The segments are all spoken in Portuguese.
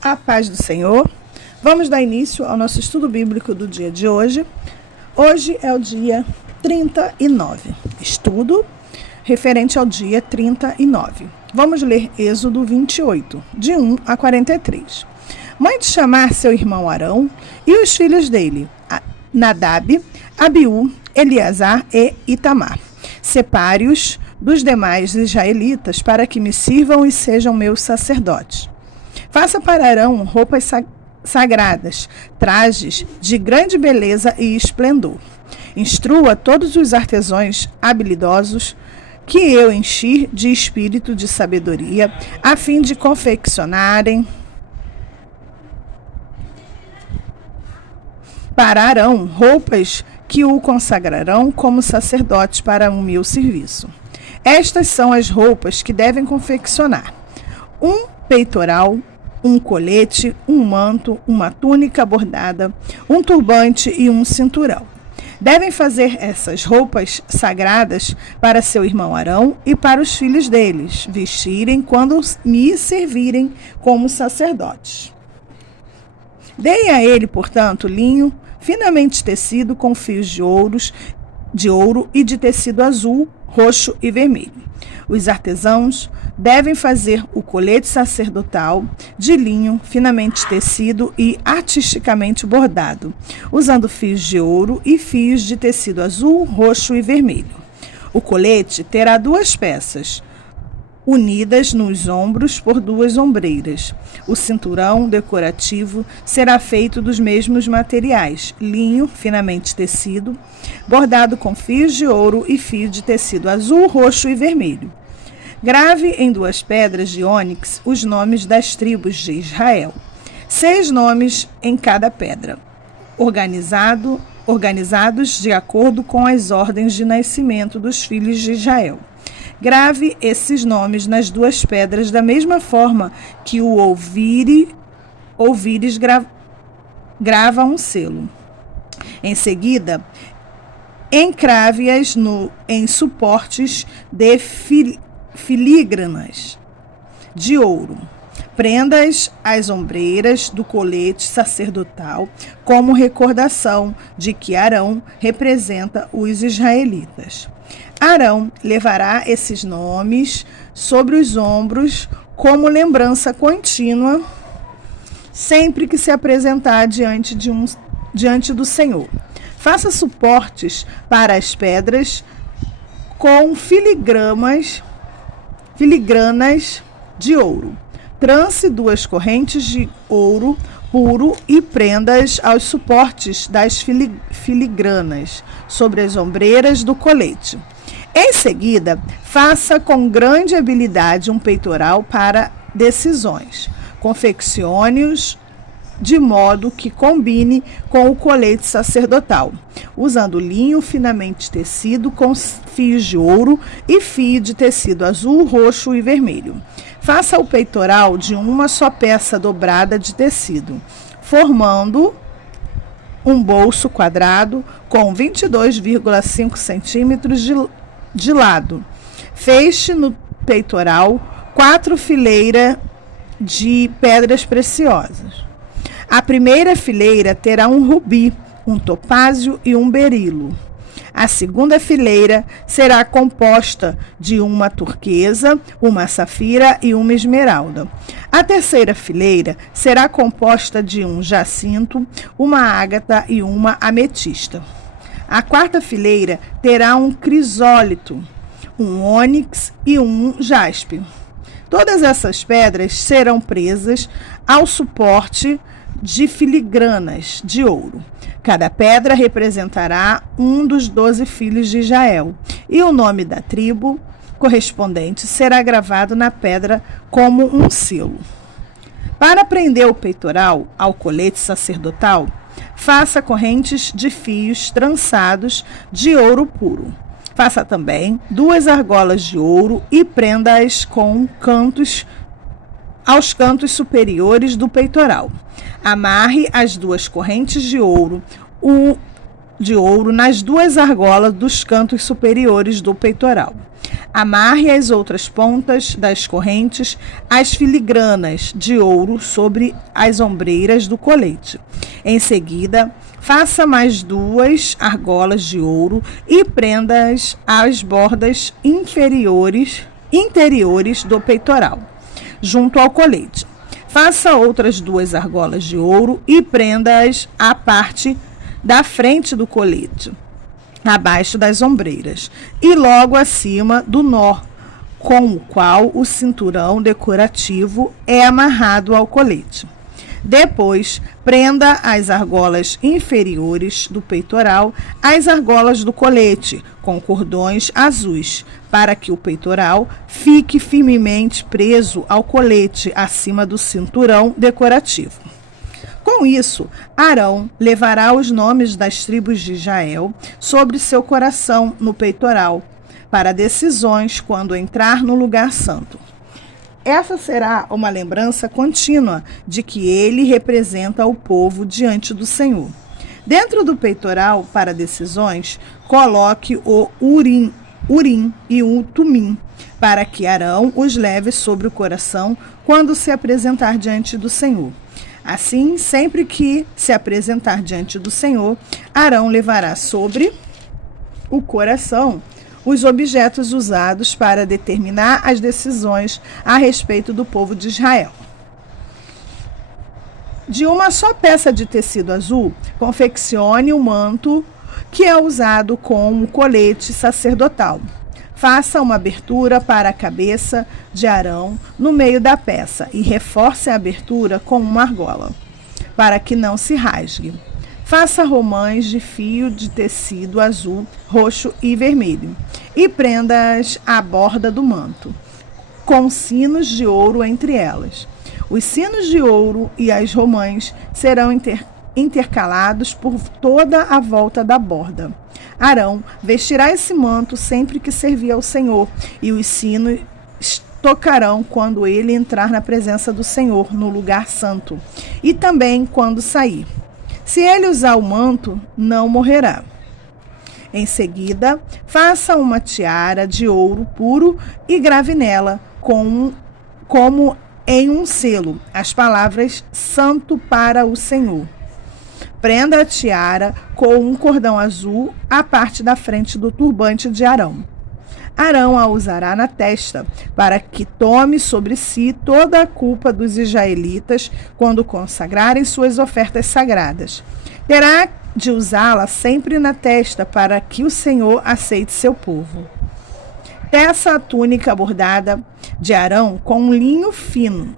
A paz do Senhor. Vamos dar início ao nosso estudo bíblico do dia de hoje. Hoje é o dia 39. Estudo referente ao dia 39. Vamos ler Êxodo 28, de 1 a 43. Mande chamar seu irmão Arão e os filhos dele, Nadab, Abiú, Eleazar e Itamar. Separe-os dos demais israelitas para que me sirvam e sejam meus sacerdotes. Faça para Arão roupas sagradas, trajes de grande beleza e esplendor. Instrua todos os artesãos habilidosos que eu enchi de espírito de sabedoria, a fim de confeccionarem para Arão roupas que o consagrarão como sacerdote para o meu serviço. Estas são as roupas que devem confeccionar: um peitoral, um colete, um manto, uma túnica bordada, um turbante e um cinturão. Devem fazer essas roupas sagradas para seu irmão Arão e para os filhos deles vestirem quando me servirem como sacerdotes. Deem a ele, portanto, linho finamente tecido com fios de ouro e de tecido azul, roxo e vermelho. Os artesãos devem fazer o colete sacerdotal de linho finamente tecido e artisticamente bordado, usando fios de ouro e fios de tecido azul, roxo e vermelho. O colete terá duas peças, unidas nos ombros por duas ombreiras. O cinturão decorativo será feito dos mesmos materiais, linho finamente tecido, bordado com fios de ouro e fio de tecido azul, roxo e vermelho. Grave em duas pedras de ônix os nomes das tribos de Israel, 6 nomes em cada pedra, organizados de acordo com as ordens de nascimento dos filhos de Israel. Grave esses nomes nas duas pedras da mesma forma que o ouvires grava um selo. Em seguida, encrave-as em suportes de filigranas de ouro. Prenda-as às ombreiras do colete sacerdotal como recordação de que Arão representa os israelitas. Arão levará esses nomes sobre os ombros como lembrança contínua sempre que se apresentar diante do Senhor. Faça suportes para as pedras com filigranas de ouro. Trance 2 correntes de ouro puro e prenda-as aos suportes das filigranas sobre as ombreiras do colete. Em seguida, faça com grande habilidade um peitoral para decisões. Confeccione-os de modo que combine com o colete sacerdotal, usando linho finamente tecido com fios de ouro e fio de tecido azul, roxo e vermelho. Faça o peitoral de uma só peça dobrada de tecido, formando um bolso quadrado com 22,5 centímetros de lado. Feche no peitoral 4 fileiras de pedras preciosas. A primeira fileira terá um rubi, um topázio e um berilo. A segunda fileira será composta de uma turquesa, uma safira e uma esmeralda. A terceira fileira será composta de um jacinto, uma ágata e uma ametista. A quarta fileira terá um crisólito, um ônix e um jaspe. Todas essas pedras serão presas ao suporte de filigranas de ouro. Cada pedra representará um dos 12 filhos de Israel, e o nome da tribo correspondente será gravado na pedra como um selo. Para prender o peitoral ao colete sacerdotal, faça correntes de fios trançados de ouro puro. Faça também 2 argolas de ouro e prenda-as com aos cantos superiores do peitoral. Amarre as 2 correntes de ouro nas 2 argolas dos cantos superiores do peitoral. Amarre as outras pontas das correntes, as filigranas de ouro sobre as ombreiras do colete. Em seguida, faça mais 2 argolas de ouro e prenda-as às bordas interiores do peitoral, junto ao colete. Faça outras 2 argolas de ouro e prenda-as à parte da frente do colete, abaixo das ombreiras, e logo acima do nó, com o qual o cinturão decorativo é amarrado ao colete. Depois, prenda as argolas inferiores do peitoral às argolas do colete, com cordões azuis, para que o peitoral fique firmemente preso ao colete acima do cinturão decorativo. Com isso, Arão levará os nomes das tribos de Israel sobre seu coração no peitoral, para decisões quando entrar no lugar santo. Essa será uma lembrança contínua de que ele representa o povo diante do Senhor. Dentro do peitoral, para decisões, coloque o Urim e o Tumim, para que Arão os leve sobre o coração quando se apresentar diante do Senhor. Assim, sempre que se apresentar diante do Senhor, Arão levará sobre o coração os objetos usados para determinar as decisões a respeito do povo de Israel. De uma só peça de tecido azul, confeccione o manto que é usado com o colete sacerdotal. Faça uma abertura para a cabeça de Arão no meio da peça e reforce a abertura com uma argola, para que não se rasgue. Faça romãs de fio de tecido azul, roxo e vermelho e prenda-as à borda do manto, com sinos de ouro entre elas. Os sinos de ouro e as romãs serão intercalados por toda a volta da borda. Arão vestirá esse manto sempre que servir ao Senhor, e os sinos tocarão quando ele entrar na presença do Senhor no lugar santo, e também quando sair. Se ele usar o manto, não morrerá. Em seguida, faça uma tiara de ouro puro e grave nela, como em um selo, as palavras Santo para o Senhor. Prenda a tiara com um cordão azul à parte da frente do turbante de Arão. Arão a usará na testa, para que tome sobre si toda a culpa dos israelitas quando consagrarem suas ofertas sagradas. Terá de usá-la sempre na testa, para que o Senhor aceite seu povo. Teça a túnica bordada de Arão com um linho fino.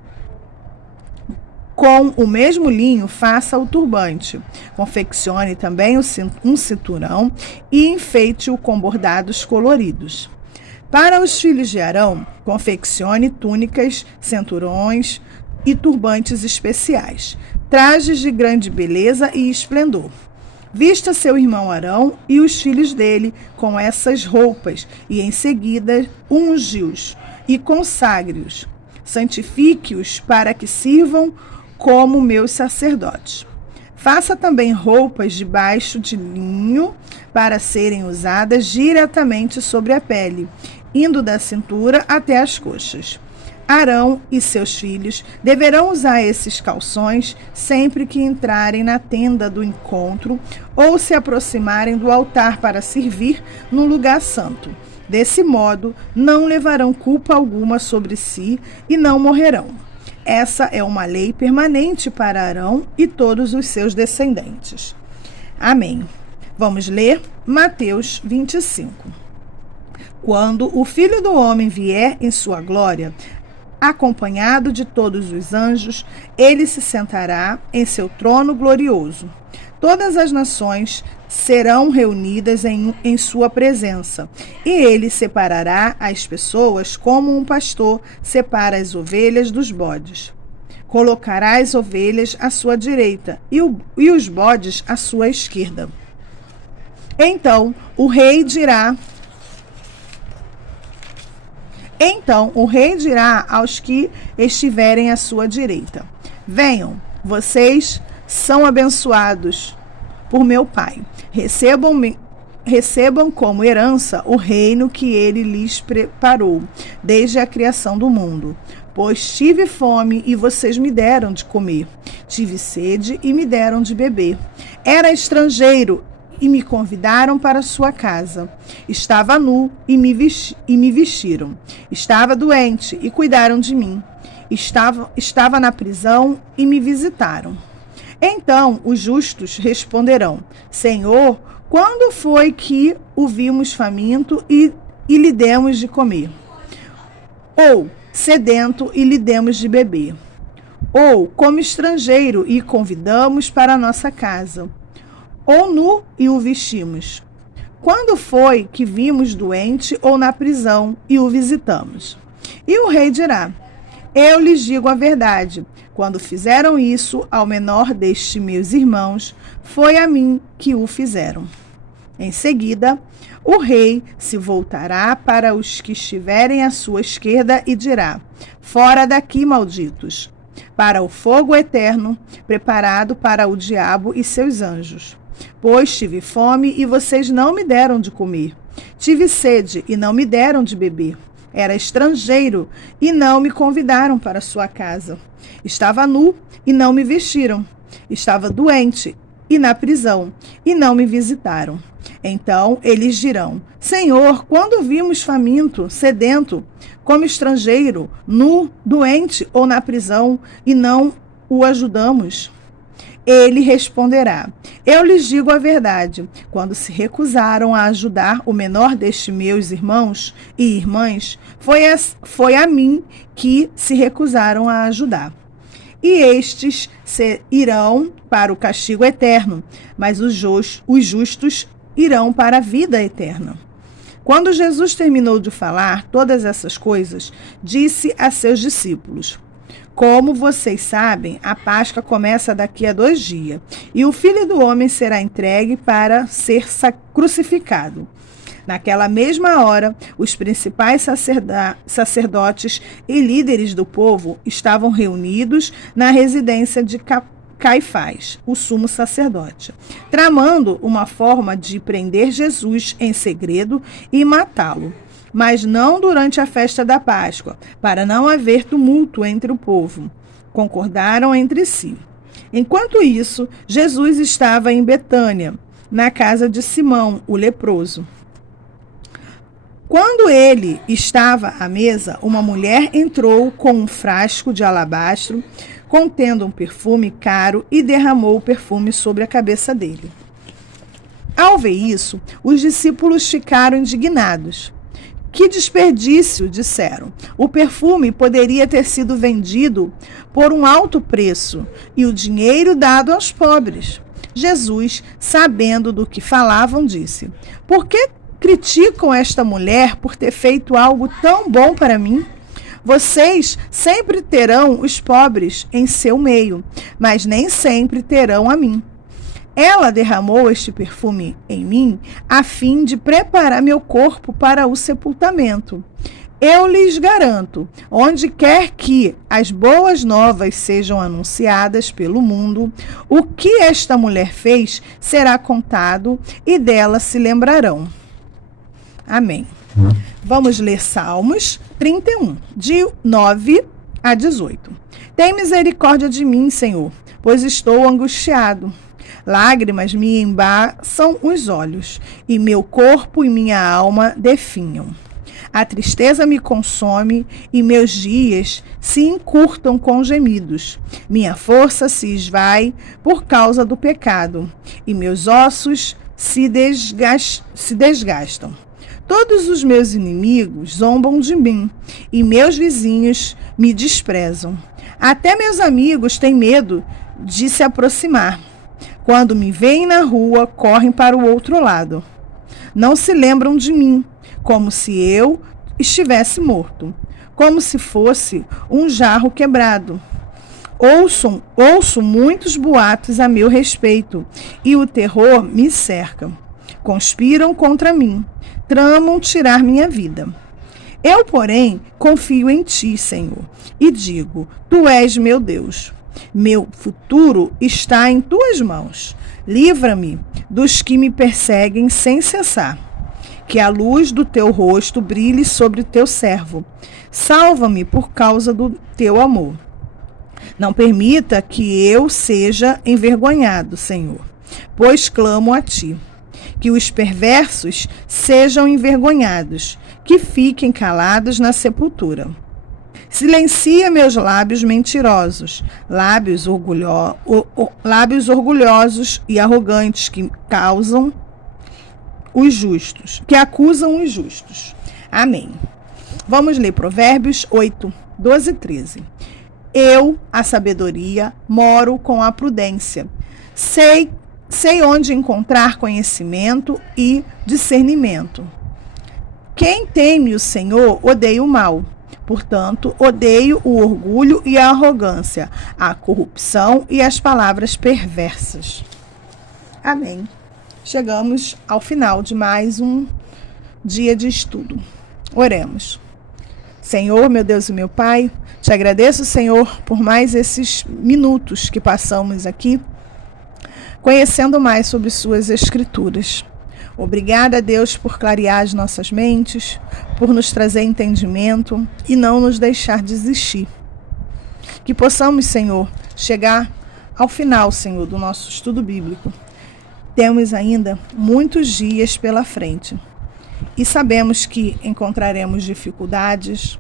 Com o mesmo linho, faça o turbante. Confeccione também um cinturão e enfeite-o com bordados coloridos. Para os filhos de Arão, confeccione túnicas, cinturões e turbantes especiais, trajes de grande beleza e esplendor. Vista seu irmão Arão e os filhos dele com essas roupas, e em seguida unge-os e consagre-os. Santifique-os para que sirvam como meus sacerdotes. Faça também roupas de baixo de linho para serem usadas diretamente sobre a pele, indo da cintura até as coxas. Arão e seus filhos deverão usar esses calções sempre que entrarem na tenda do encontro ou se aproximarem do altar para servir no lugar santo. Desse modo, não levarão culpa alguma sobre si e não morrerão. Essa é uma lei permanente para Arão e todos os seus descendentes. Amém. Vamos ler Mateus 25. Quando o Filho do Homem vier em sua glória, acompanhado de todos os anjos, ele se sentará em seu trono glorioso. Todas as nações serão reunidas em sua presença, e ele separará as pessoas como um pastor separa as ovelhas dos bodes. Colocará as ovelhas à sua direita e os bodes à sua esquerda. Então o rei dirá aos que estiverem à sua direita: venham, vocês são abençoados por meu Pai. recebam como herança o reino que ele lhes preparou desde a criação do mundo. Pois tive fome e vocês me deram de comer. Tive sede e me deram de beber. Era estrangeiro e me convidaram para sua casa. Estava nu e me vestiram. Estava doente e cuidaram de mim. Estava na prisão e me visitaram. Então os justos responderão: Senhor, quando foi que o vimos faminto e lhe demos de comer? Ou sedento e lhe demos de beber? Ou como estrangeiro e convidamos para a nossa casa? Ou nu e o vestimos? Quando foi que vimos doente ou na prisão e o visitamos? E o rei dirá: Eu lhes digo a verdade, quando fizeram isso ao menor destes meus irmãos, foi a mim que o fizeram. Em seguida, o rei se voltará para os que estiverem à sua esquerda e dirá: Fora daqui, malditos, para o fogo eterno, preparado para o diabo e seus anjos. Pois tive fome e vocês não me deram de comer. Tive sede e não me deram de beber. Era estrangeiro e não me convidaram para sua casa. Estava nu e não me vestiram. Estava doente e na prisão e não me visitaram. Então eles dirão: Senhor, quando vimos faminto, sedento, como estrangeiro, nu, doente ou na prisão e não o ajudamos? Ele responderá: Eu lhes digo a verdade, quando se recusaram a ajudar o menor destes meus irmãos e irmãs, foi a mim que se recusaram a ajudar. E estes irão para o castigo eterno, mas os justos irão para a vida eterna. Quando Jesus terminou de falar todas essas coisas, disse a seus discípulos: Como vocês sabem, a Páscoa começa daqui a 2 dias, e o Filho do Homem será entregue para ser crucificado. Naquela mesma hora, os principais sacerdotes e líderes do povo estavam reunidos na residência de Caifás, o sumo sacerdote, tramando uma forma de prender Jesus em segredo e matá-lo, mas não durante a festa da Páscoa, para não haver tumulto entre o povo. Concordaram entre si. Enquanto isso, Jesus estava em Betânia, na casa de Simão, o leproso. Quando ele estava à mesa, uma mulher entrou com um frasco de alabastro contendo um perfume caro e derramou o perfume sobre a cabeça dele. Ao ver isso, os discípulos ficaram indignados. Que desperdício, disseram. O perfume poderia ter sido vendido por um alto preço e o dinheiro dado aos pobres. Jesus, sabendo do que falavam, disse: Por que criticam esta mulher por ter feito algo tão bom para mim? Vocês sempre terão os pobres em seu meio, mas nem sempre terão a mim. Ela derramou este perfume em mim a fim de preparar meu corpo para o sepultamento. Eu lhes garanto, onde quer que as boas novas sejam anunciadas pelo mundo, o que esta mulher fez será contado e dela se lembrarão. Amém. Vamos ler Salmos 31, de 9 a 18. Tem misericórdia de mim, Senhor, pois estou angustiado. Lágrimas me embaçam os olhos, e meu corpo e minha alma definham. A tristeza me consome, e meus dias se encurtam com gemidos. Minha força se esvai por causa do pecado, e meus ossos se desgastam. Todos os meus inimigos zombam de mim, e meus vizinhos me desprezam. Até meus amigos têm medo de se aproximar. Quando me veem na rua, correm para o outro lado. Não se lembram de mim, como se eu estivesse morto, como se fosse um jarro quebrado. Ouço muitos boatos a meu respeito, e o terror me cerca. Conspiram contra mim, tramam tirar minha vida. Eu, porém, confio em ti, Senhor, e digo: Tu és meu Deus. Meu futuro está em tuas mãos. Livra-me dos que me perseguem sem cessar. Que a luz do teu rosto brilhe sobre o teu servo. Salva-me por causa do teu amor. Não permita que eu seja envergonhado, Senhor, pois clamo a ti. Que os perversos sejam envergonhados, que fiquem calados na sepultura. Silencia meus lábios mentirosos, lábios orgulhosos e arrogantes que acusam os justos. Amém. Vamos ler Provérbios 8, 12 e 13. Eu, a sabedoria, moro com a prudência. Sei onde encontrar conhecimento e discernimento. Quem teme o Senhor odeia o mal. Portanto, odeio o orgulho e a arrogância, a corrupção e as palavras perversas. Amém. Chegamos ao final de mais um dia de estudo. Oremos. Senhor, meu Deus e meu Pai, te agradeço, Senhor, por mais esses minutos que passamos aqui, conhecendo mais sobre suas escrituras. Obrigada, Deus, por clarear as nossas mentes, por nos trazer entendimento e não nos deixar desistir. Que possamos, Senhor, chegar ao final, Senhor, do nosso estudo bíblico. Temos ainda muitos dias pela frente e sabemos que encontraremos dificuldades,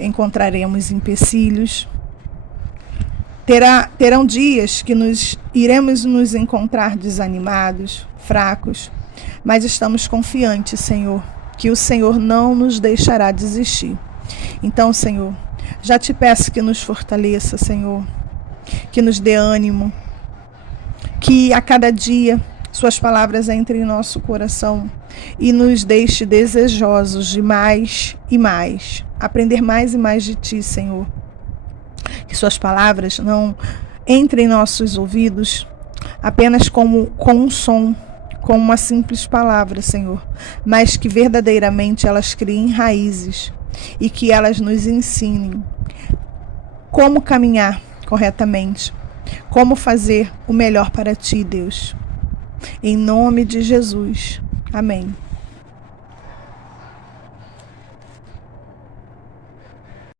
encontraremos empecilhos. Terão dias que iremos nos encontrar desanimados, fracos, mas estamos confiantes, Senhor, que o Senhor não nos deixará desistir. Então, Senhor, já te peço que nos fortaleça, Senhor, que nos dê ânimo, que a cada dia suas palavras entrem em nosso coração e nos deixe desejosos de mais e mais, aprender mais e mais de ti, Senhor. Que suas palavras não entrem em nossos ouvidos apenas com um som, com uma simples palavra, Senhor, mas que verdadeiramente elas criem raízes e que elas nos ensinem como caminhar corretamente, como fazer o melhor para ti, Deus. Em nome de Jesus. Amém.